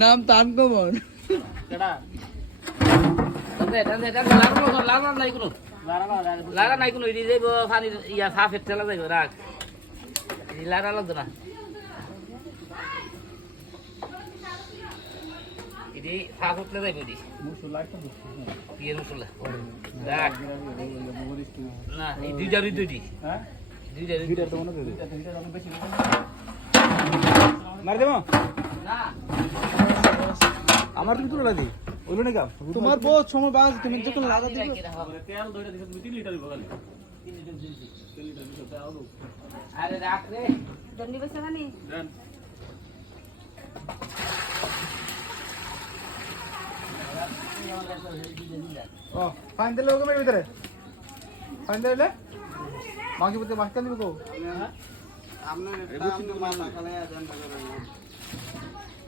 নাম তান কমন কেডা লারা নাই কোনো ইডি যাইব পানি ইয়া সাফের ঠেলা যাইব রাখ লারা লাগতো না ইডি সাফ উঠলে যাইব ইডি ইয়ের মশলা রাখ না এই দুইটারই দুইটি হ্যাঁ দুইটারই দুইটা তো মনে দুইটা বেশি মার দেবো না আমার তুমি তুলে লাগি ওইলো না কাম তোমার বহুত সময় বাজ তুমি যখন লাগা দিবে তেল দইটা দিছ তুমি 3 লিটার দিব খালি 3 লিটার দিছ তেল দাও আরে রাখ রে দন্ডি বসে মানে দেন ও ফাইন দিলে ওকে মেরে ভিতরে ফাইন দিলে মাগি বলতে মাস্টার নিব কো আপনি মাথা খালে দেন